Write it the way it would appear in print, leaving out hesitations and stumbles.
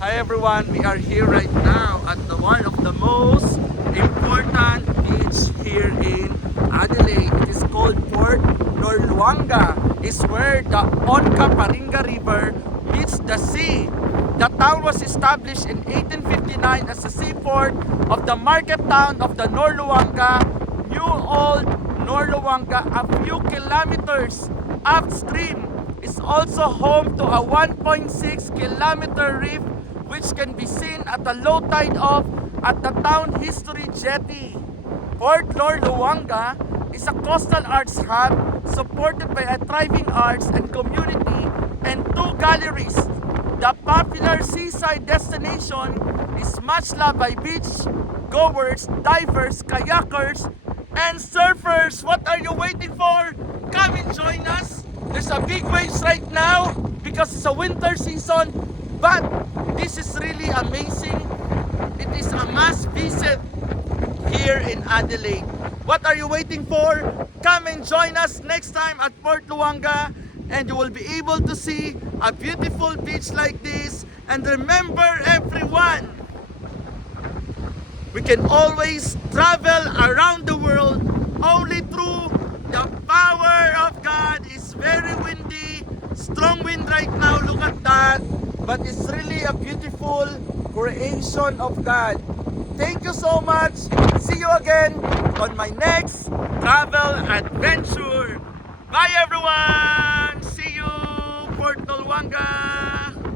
Hi everyone, we are here right now at one of the most important beach here in Adelaide. It is called Port Norluanga. It's where the Onkaparinga River meets the sea. The town was established in 1859 as a seaport of the market town of the Norluanga, New Old Norluanga, a few kilometers upstream. Is also home to a 1.6 kilometer reef which can be seen at the low tide of at the town history jetty. Port Norluanga is a coastal arts hub supported by a thriving arts and community and two galleries. The popular seaside destination is much loved by beach goers, divers, kayakers, and surfers. What are you waiting for? Come and join us. There's a big waves right now because it's a winter season, but this is really amazing. It is a must visit here in Adelaide. What are you waiting for? Come and join us next time at Port Luanga and you will be able to see a beautiful beach like this. And remember everyone, we can always travel around the world only through the power of God. It's very windy, strong wind right now, look at that. But it's really a beautiful creation of God. Thank you so much. See you again on my next travel adventure. Bye everyone. See you, Port Nolwanga.